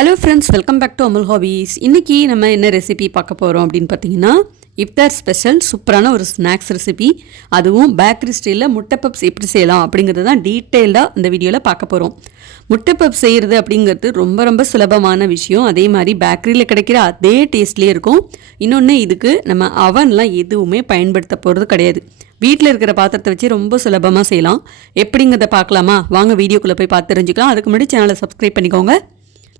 Hello friends, welcome back to Amul hobbies. இன்றைக்கி நம்ம என்ன ரெசிபி பார்க்க போகிறோம் அப்படின்னு பார்த்தீங்கன்னா, இஃப்தார் ஸ்பெஷல் சூப்பரான ஒரு ஸ்நாக்ஸ் ரெசிபி. அதுவும் பேக்கரி ஸ்டைலில் முட்டை பப்ஸ் எப்படி செய்யலாம் அப்படிங்கிறது தான் டீட்டெயில்டாக இந்த வீடியோவில் பார்க்க போகிறோம். முட்டை பப்ஸ் செய்கிறது அப்படிங்கிறது ரொம்ப ரொம்ப சுலபமான விஷயம். அதே மாதிரி பேக்கரியில் கிடைக்கிற அதே டேஸ்ட்லேயே இருக்கும். இன்னொன்று, இதுக்கு நம்ம அவன்லாம் எதுவுமே பயன்படுத்த போகிறது கிடையாது. வீட்டில் இருக்கிற பாத்திரத்தை வச்சு ரொம்ப சுலபமாக செய்யலாம். எப்படிங்கிறத பார்க்கலாமா? வாங்க வீடியோக்குள்ளே போய் பார்த்து தெரிஞ்சுக்கலாம். அதுக்கு முன்னாடி சேனலை சப்ஸ்கிரைப் பண்ணிக்கோங்க.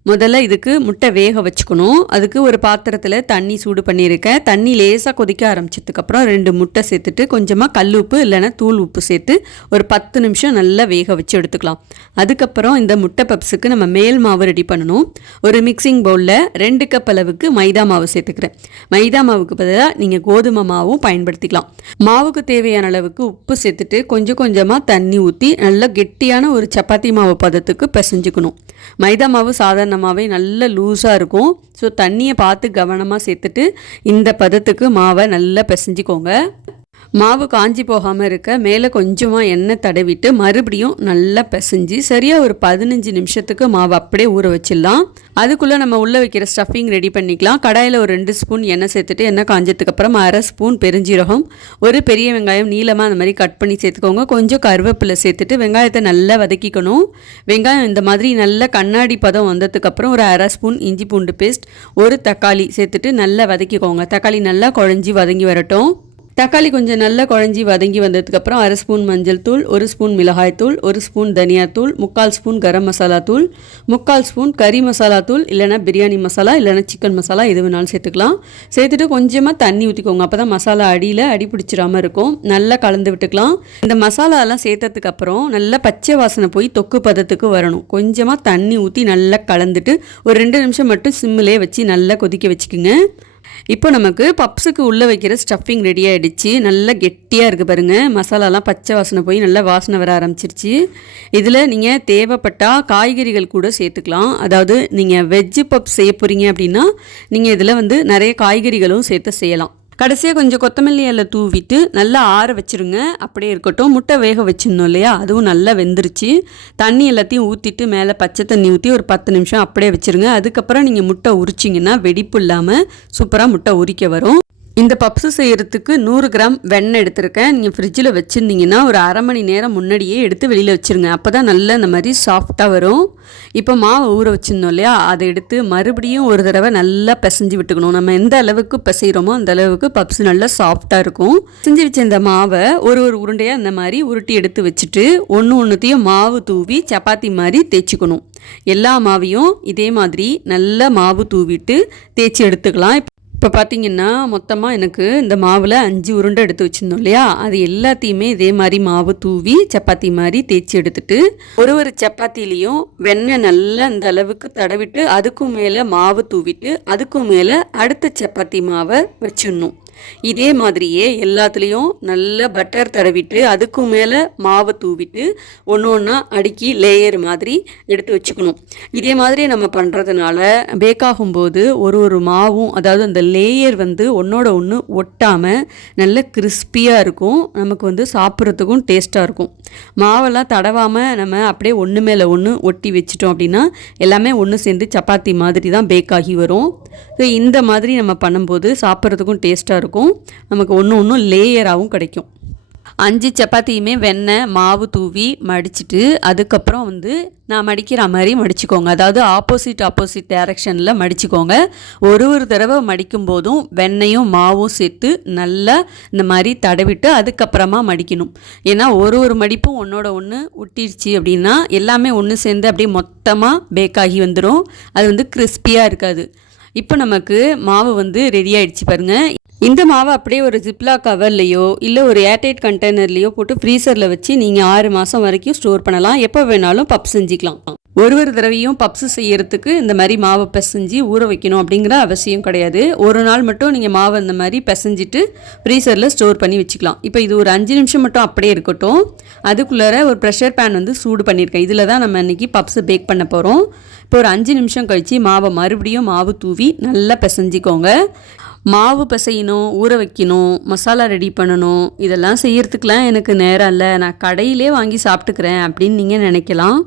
முதல்ல இதுக்கு முட்டை வேக வச்சுக்கணும். அதுக்கு ஒரு பாத்திரத்தில் தண்ணி சூடு பண்ணியிருக்கேன். தண்ணி லேசாக கொதிக்க ஆரம்பிச்சதுக்கப்புறம் 2 முட்டை சேர்த்துட்டு கொஞ்சமாக கல் உப்பு இல்லைன்னா தூள் உப்பு சேர்த்து ஒரு 10 நிமிஷம் நல்லா வேக வச்சு எடுத்துக்கலாம். அதுக்கப்புறம் இந்த முட்டை பப்ஸுக்கு நம்ம மேல் மாவு ரெடி பண்ணணும். ஒரு மிக்சிங் பவுலில் 2 கப் அளவுக்கு மைதா மாவு சேர்த்துக்கிறேன். மைதா மாவுக்கு பதிலாக நீங்கள் கோதுமை மாவும் பயன்படுத்திக்கலாம். மாவுக்கு தேவையான அளவுக்கு உப்பு சேர்த்துட்டு கொஞ்சம் கொஞ்சமாக தண்ணி ஊற்றி நல்லா கெட்டியான ஒரு சப்பாத்தி மாவு பதத்துக்கு பிசைஞ்சுக்கணும். மைதா மாவு சாதாரணமாகவே நல்ல லூஸாக இருக்கும். ஸோ தண்ணியை பார்த்து கவனமாக சேர்த்துட்டு இந்த பதத்துக்கு மாவை நல்லா பிசைஞ்சிக்கோங்க. மாவு காஞ்சி போகாமல் இருக்க மேலே கொஞ்சமாக எண்ணெய் தடவிட்டு மறுபடியும் நல்லா பிசைஞ்சு சரியாக ஒரு 15 நிமிஷத்துக்கு மாவு அப்படியே ஊற வச்சிடலாம். அதுக்குள்ளே நம்ம உள்ளே வைக்கிற ஸ்டஃபிங் ரெடி பண்ணிக்கலாம். கடாயில் ஒரு 2 ஸ்பூன் எண்ணெய் சேர்த்துட்டு எண்ணெய் காஞ்சதுக்கப்புறம் 1/2 ஸ்பூன் பெருஞ்சீரகம், ஒரு பெரிய வெங்காயம் நீளமாக அந்த மாதிரி கட் பண்ணி சேர்த்துக்கோங்க. கொஞ்சம் கருவேப்பிலை சேர்த்துட்டு வெங்காயத்தை நல்லா வதக்கிக்கணும். வெங்காயம் இந்த மாதிரி நல்ல கண்ணாடி பதம் வந்ததுக்கப்புறம் ஒரு 1/2 ஸ்பூன் இஞ்சி பூண்டு பேஸ்ட், ஒரு தக்காளி சேர்த்துட்டு நல்லா வதக்கிக்கோங்க. தக்காளி நல்லா குழஞ்சி வதங்கி வரட்டும். தக்காளி கொஞ்சம் நல்லா குழஞ்சி வதங்கி வந்ததுக்கப்புறம் 1/2 ஸ்பூன் மஞ்சள் தூள், 1 ஸ்பூன் மிளகாய் தூள், 1 ஸ்பூன் தனியாத்தூள், 3/4 ஸ்பூன் கரம் மசாலா தூள், 3/4 ஸ்பூன் கறி மசாலா தூள் இல்லைனா பிரியாணி மசாலா இல்லைனா சிக்கன் மசாலா எது வேணாலும் சேர்த்துக்கலாம். சேர்த்துட்டு கொஞ்சமாக தண்ணி ஊற்றிக்கோங்க. அப்போ தான் மசாலா அடி பிடிச்சிடாமல் இருக்கும். நல்லா கலந்து விட்டுக்கலாம். இந்த மசாலாலாம் சேர்த்ததுக்கப்புறம் நல்லா பச்சை வாசனை போய் தொக்கு பதத்துக்கு வரணும். கொஞ்சமாக தண்ணி ஊற்றி நல்லா கலந்துட்டு ஒரு 2 நிமிஷம் மட்டும் சிம்மிலே வச்சு நல்லா கொதிக்க வச்சுக்கோங்க. இப்போ நமக்கு பப்ஸுக்கு உள்ளே வைக்கிற ஸ்டஃபிங் ரெடி ஆகிடுச்சு. நல்லா கெட்டியாக இருக்குது பாருங்கள். மசாலாலாம் பச்சை வாசனை போய் நல்லா வாசனை வர ஆரம்பிச்சிருச்சு. இதில் நீங்கள் தேவைப்பட்டால் காய்கறிகள் கூட சேர்த்துக்கலாம். அதாவது நீங்கள் வெஜ்ஜு பப்ஸ் செய்ய போகிறீங்க அப்படின்னா நீங்கள் இதில் நிறைய காய்கறிகளும் சேர்த்து செய்யலாம். கடைசியாக கொஞ்சம் கொத்தமல்லி இலை தூவிட்டு நல்லா ஆற வச்சுருங்க. அப்படியே இருக்கட்டும். முட்டை வேக வச்சிருந்தோம் இல்லையா, அதுவும் நல்லா வெந்துருச்சு. தண்ணி எல்லாத்தையும் ஊற்றிட்டு மேலே பச்சை தண்ணி ஊற்றி ஒரு 10 நிமிஷம் அப்படியே வச்சுருங்க. அதுக்கப்புறம் நீங்கள் முட்டை உரிச்சிங்கன்னா வெடிப்பு இல்லாமல் சூப்பராக முட்டை உரிக்க வரும். இந்த பப்ஸு செய்கிறதுக்கு 100 கிராம் வெண்ணெய் எடுத்திருக்கேன். நீங்கள் ஃப்ரிட்ஜில் வச்சுருந்தீங்கன்னா ஒரு அரை மணி நேரம் முன்னாடியே எடுத்து வெளியில் வச்சுருங்க. அப்போ தான் நல்லா இந்த மாதிரி சாஃப்டாக வரும். இப்போ மாவை ஊற வச்சுருந்தோம் இல்லையா, அதை எடுத்து மறுபடியும் ஒரு தடவை நல்லா பிசைஞ்சு விட்டுக்கணும். நம்ம எந்த அளவுக்கு பிசைகிறோமோ அந்த அளவுக்கு பப்ஸ் நல்லா சாஃப்டாக இருக்கும். செஞ்சு வச்ச இந்த மாவை ஒரு உருண்டையாக இந்த மாதிரி உருட்டி எடுத்து வச்சுட்டு ஒன்றுத்தையும் மாவு தூவி சப்பாத்தி மாதிரி தேய்ச்சிக்கணும். எல்லா மாவையும் இதே மாதிரி நல்லா மாவு தூவிட்டு தேய்ச்சி எடுத்துக்கலாம். இப்போ பார்த்தீங்கன்னா மொத்தமாக எனக்கு இந்த மாவில் 5 உருண்டை எடுத்து வச்சுருந்தோம் இல்லையா, அது எல்லாத்தையுமே இதே மாதிரி மாவு தூவி சப்பாத்தி மாதிரி தேய்ச்சி எடுத்துட்டு ஒரு சப்பாத்திலையும் வெண்ணெய் நல்லா இந்த அளவுக்கு தடவிட்டு அதுக்கும் மேலே மாவு தூவிட்டு அதுக்கும் மேலே அடுத்த சப்பாத்தி மாவை வச்சிடணும். இதே மாதிரியே எல்லாத்துலேயும் நல்லா பட்டர் தடவிட்டு அதுக்கும் மேலே மாவை தூவிட்டு ஒன்றா அடுக்கி லேயர் மாதிரி எடுத்து வச்சுக்கணும். இதே மாதிரி நம்ம பண்ணுறதுனால பேக்காகும்போது ஒரு மாவும், அதாவது அந்த லேயர் ஒன்றோட ஒன்று ஒட்டாமல் நல்ல கிறிஸ்பியாக இருக்கும். நமக்கு சாப்பிட்றதுக்கும் டேஸ்ட்டாக இருக்கும். மாவெல்லாம் தடவாமல் நம்ம அப்படியே ஒன்று மேலே ஒன்று ஒட்டி வச்சிட்டோம் அப்படின்னா எல்லாமே ஒன்று சேர்ந்து சப்பாத்தி மாதிரி தான் பேக்காகி வரும். ஸோ இந்த மாதிரி நம்ம பண்ணும்போது சாப்பிட்றதுக்கும் டேஸ்ட்டாக இருக்கும். நமக்கு ஒன்று லேயராகவும் கிடைக்கும். 5 சப்பாத்தியுமே வெண்ணெய் மாவு தூவி மடிச்சுட்டு அதுக்கப்புறம் நான் மடிக்கிற மாதிரி மடிச்சுக்கோங்க. அதாவது ஆப்போசிட் டைரக்ஷனில் மடிச்சுக்கோங்க. ஒரு தடவை மடிக்கும் போதும் வெண்ணெயும் மாவும் சேர்த்து நல்லா இந்த மாதிரி தடவிட்டு அதுக்கப்புறமா மடிக்கணும். ஏன்னா ஒரு மடிப்பும் ஒன்றோட ஒன்று ஒட்டிடுச்சு அப்படின்னா எல்லாமே ஒன்று சேர்ந்து அப்படியே மொத்தமாக பேக்காகி வந்துடும். அது கிறிஸ்பியாக இருக்காது. இப்போ நமக்கு மாவு ரெடி ஆகிடுச்சு பாருங்கள். இந்த மாவை அப்படியே ஒரு ஜிப்லாக் கவர்லையோ இல்லை ஒரு ஏர்டைட் கண்டெய்னர்லையோ போட்டு ஃப்ரீசரில் வச்சு நீங்கள் 6 மாதம் வரைக்கும் ஸ்டோர் பண்ணலாம். எப்போ வேணாலும் பப்ஸ் செஞ்சுக்கலாம். ஒரு தடவையும் பப்ஸு செய்யறதுக்கு இந்த மாதிரி மாவை பிசைஞ்சு ஊற வைக்கணும் அப்படிங்கிற அவசியம் கிடையாது. ஒரு நாள் மட்டும் நீங்கள் மாவை இந்த மாதிரி பிசைஞ்சிட்டு ஃப்ரீசரில் ஸ்டோர் பண்ணி வச்சுக்கலாம். இப்போ இது ஒரு 5 நிமிஷம் மட்டும் அப்படியே இருக்கட்டும். அதுக்குள்ளார ஒரு ப்ரெஷர் பேன் சூடு பண்ணியிருக்கேன். இதில் தான் நம்ம இன்றைக்கி பப்ஸை பேக் பண்ண போகிறோம். இப்போ ஒரு 5 நிமிஷம் கழித்து மாவை மறுபடியும் மாவு தூவி நல்லா பிசைஞ்சிக்கோங்க. மாவு பிசையணும், ஊற வைக்கணும், மசாலா ரெடி பண்ணணும், இதெல்லாம் செய்யறதுக்கெலாம் எனக்கு நேரம் இல்லை, நான் கடையிலே வாங்கி சாப்பிட்டுக்கிறேன் அப்படின்னு நீங்கள் நினைக்கலாம்.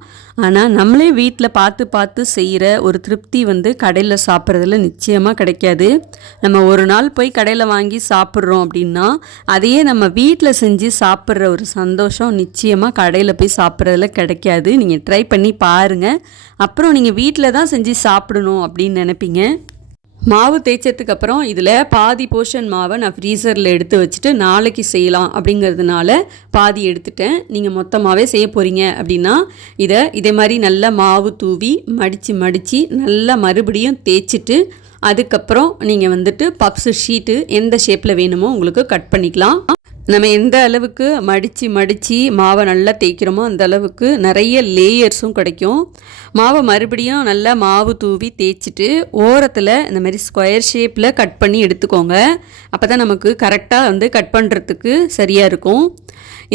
ஆனால் நம்மளே வீட்டில் பார்த்து பார்த்து செய்கிற ஒரு திருப்தி கடையில் சாப்பிட்றதுல நிச்சயமாக கிடைக்காது. நம்ம ஒரு நாள் போய் கடையில் வாங்கி சாப்பிட்றோம் அப்படின்னா அதையே நம்ம வீட்டில் செஞ்சு சாப்பிட்ற ஒரு சந்தோஷம் நிச்சயமாக கடையில் போய் சாப்பிட்றதுல கிடைக்காது. நீங்கள் ட்ரை பண்ணி பாருங்கள். அப்புறம் நீங்கள் வீட்டில் தான் செஞ்சு சாப்பிடணும் அப்படின்னு நினைப்பீங்க. மாவு தேய்ச்சதுக்கு அப்புறம் இதில் பாதி போர்ஷன் மாவை நான் ஃப்ரீசரில் எடுத்து வச்சுட்டு நாளைக்கு செய்யலாம் அப்படிங்கிறதுனால பாதி எடுத்துட்டேன். நீங்கள் மொத்தமாகவே செய்ய போகிறீங்க அப்படின்னா இதே மாதிரி நல்லா மாவு தூவி மடித்து நல்லா மறுபடியும் தேய்ச்சிட்டு அதுக்கப்புறம் நீங்கள் பப்ஸு ஷீட்டு எந்த ஷேப்பில் வேணுமோ உங்களுக்கு கட் பண்ணிக்கலாம். நம்ம எந்த அளவுக்கு மடித்து மாவை நல்லா தேய்க்கிறோமோ அந்த அளவுக்கு நிறைய லேயர்ஸும் கிடைக்கும். மாவை மறுபடியும் நல்லா மாவு தூவி தேய்ச்சிட்டு ஓரத்தில் இந்த மாதிரி ஸ்கொயர் ஷேப்பில் கட் பண்ணி எடுத்துக்கோங்க. அப்போ தான் நமக்கு கரெக்டாக கட் பண்ணுறதுக்கு சரியாக இருக்கும்.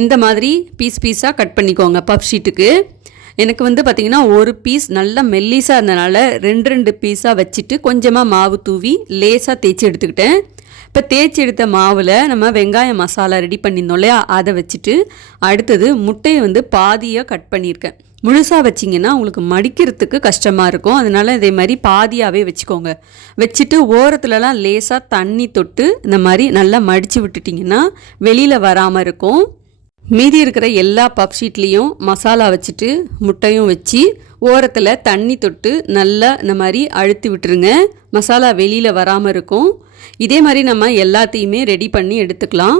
இந்த மாதிரி பீஸாக கட் பண்ணிக்கோங்க பப் ஷீட்டுக்கு. எனக்கு பார்த்திங்கன்னா ஒரு பீஸ் நல்லா மெல்லிஸாக இருந்தனால 2 பீஸாக வச்சுட்டு கொஞ்சமாக மாவு தூவி லேசாக தேய்ச்சி எடுத்துக்கிட்டேன். இப்போ தேய்ச்சி எடுத்த மாவில் நம்ம வெங்காய மசாலா ரெடி பண்ணியிருந்தோம் இல்லையா, அதை வச்சுட்டு அடுத்தது முட்டையை பாதியாக கட் பண்ணியிருக்கேன். முழுசாக வச்சிங்கன்னா உங்களுக்கு மடிக்கிறதுக்கு கஷ்டமாக இருக்கும். அதனால் இதே மாதிரி பாதியாகவே வச்சுக்கோங்க. வச்சுட்டு ஓரத்துலலாம் லேசாக தண்ணி தொட்டு இந்த மாதிரி நல்லா மடித்து விட்டுட்டிங்கன்னா வெளியில் வராமல் இருக்கும். மீதி இருக்கிற எல்லா பப் ஷீட்லேயும் மசாலா வச்சுட்டு முட்டையும் வச்சு ஓரத்தில் தண்ணி தொட்டு நல்லா இந்த மாதிரி அழுத்தி விட்டுருங்க. மசாலா வெளியில் வராமல் இருக்கும். இதே மாதிரி நம்ம எல்லாத்தையுமே ரெடி பண்ணி எடுத்துக்கலாம்.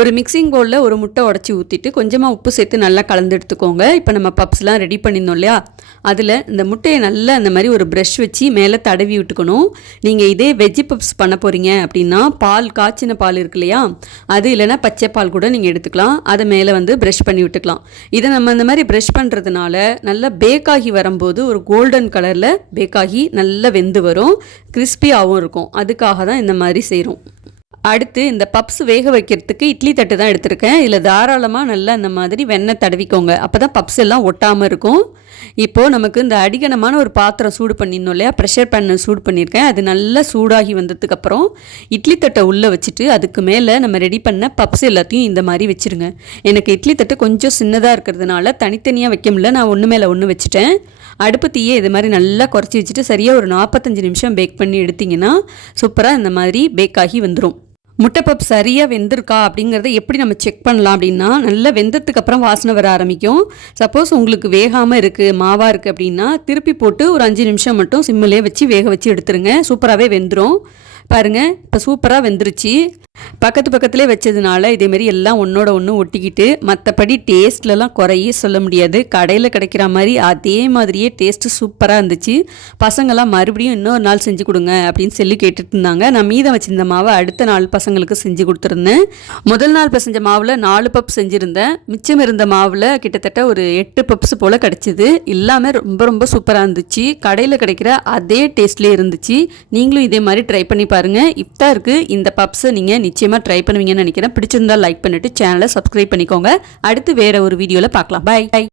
ஒரு மிக்சிங் பவுலில் ஒரு முட்டை உடச்சி ஊற்றிட்டு கொஞ்சமாக உப்பு சேர்த்து நல்லா கலந்து எடுத்துக்கோங்க. இப்போ நம்ம பப்ஸ்லாம் ரெடி பண்ணியிருந்தோம் இல்லையா, அதில் இந்த முட்டையை நல்லா இந்த மாதிரி ஒரு ப்ரஷ் வச்சு மேலே தடவி விட்டுக்கணும். நீங்கள் இதே வெஜ்ஜி பப்ஸ் பண்ண போகிறீங்க அப்படின்னா பால், காய்ச்சின பால் இருக்கு இல்லையா, அது இல்லைனா பச்சை பால் கூட நீங்கள் எடுத்துக்கலாம். அதை மேலே ப்ரஷ் பண்ணி விட்டுக்கலாம். இதை நம்ம இந்த மாதிரி ப்ரஷ் பண்ணுறதுனால நல்லா பேக்காகி வரும்போது ஒரு கோல்டன் கலரில் பேக்காகி நல்லா வெந்து வரும், கிறிஸ்பியாகவும் இருக்கும். அதுக்காக தான் இந்த மாதிரி செய்கிறோம். அடுத்து இந்த பப்ஸ் வேக வைக்கிறதுக்கு இட்லி தட்டு தான் எடுத்திருக்கேன். இதில் தாராளமாக நல்லா இந்த மாதிரி வெண்ணெய் தடவிக்கோங்க. அப்போ தான் பப்ஸ் எல்லாம் ஒட்டாமல் இருக்கும். இப்போது நமக்கு இந்த அடிகனமான ஒரு பாத்திரம் சூடு பண்ணிடணும் இல்லையா, ப்ரெஷர் பேன் சூடு பண்ணியிருக்கேன். அது நல்லா சூடாகி வந்ததுக்கப்புறம் இட்லி தட்டை உள்ளே வச்சுட்டு அதுக்கு மேலே நம்ம ரெடி பண்ண பப்ஸ் எல்லாத்தையும் இந்த மாதிரி வச்சுருங்க. எனக்கு இட்லி தட்டு கொஞ்சம் சின்னதாக இருக்கிறதுனால தனித்தனியாக வைக்க முடியல, நான் ஒன்று மேலே ஒன்று வச்சுட்டேன். அடுப்பு தீயை இது மாதிரி நல்லா குறைச்சி வச்சுட்டு சரியாக ஒரு 45 நிமிஷம் பேக் பண்ணி எடுத்திங்கன்னா சூப்பராக இந்த மாதிரி பேக் ஆகி வந்துடும். முட்டை பப் சரியாக வெந்திருக்கா அப்படிங்கிறத எப்படி நம்ம செக் பண்ணலாம் அப்படின்னா, நல்லா வெந்ததுக்கு அப்புறம் வாசனை வர ஆரம்பிக்கும். சப்போஸ் உங்களுக்கு வேகாமல் இருக்குது, மாவாக இருக்குது அப்படின்னா திருப்பி போட்டு ஒரு 5 நிமிஷம் மட்டும் சிம்மிலே வச்சு வேக வச்சு எடுத்துருங்க. சூப்பராகவே வெந்துடும். பாருங்கள், இப்போ சூப்பராக வெந்துருச்சு. பக்கத்துலேயே வச்சதுனால இதேமாரி எல்லாம் ஒன்றோட ஒன்று ஒட்டிக்கிட்டு, மற்றபடி டேஸ்ட்லலாம் குறையே சொல்ல முடியாது. கடையில் கிடைக்கிற மாதிரி அதே மாதிரியே டேஸ்ட்டு சூப்பராக இருந்துச்சு. பசங்களாம் மறுபடியும் இன்னொரு நாள் செஞ்சு கொடுங்க அப்படின்னு சொல்லி கேட்டுட்டு இருந்தாங்க. நான் மீதம் வச்சிருந்த மாவை அடுத்த நாள் பசங்களுக்கு செஞ்சு கொடுத்துருந்தேன். முதல் நாள் பசஞ்ச மாவில் 4 பப் செஞ்சுருந்தேன். மிச்சம் இருந்த மாவில் கிட்டத்தட்ட ஒரு 8 பப்ஸ் போல் கிடச்சிது. எல்லாமே ரொம்ப சூப்பராக இருந்துச்சு. கடையில் கிடைக்கிற அதே டேஸ்ட்லேயே இருந்துச்சு. நீங்களும் இதே மாதிரி ட்ரை பண்ணி பாருங்கள். இஃப்தாருக்கு இந்த பப்ஸை நீங்கள் நிச்சயமாக ட்ரை பண்ணுவீங்கன்னு நினைக்கிறேன். பிடிச்சிருந்தால் லைக் பண்ணிவிட்டு சேனலை சப்ஸ்கிரைப் பண்ணிக்கோங்க. அடுத்து வேறு ஒரு வீடியோவில் பார்க்கலாம். பாய்.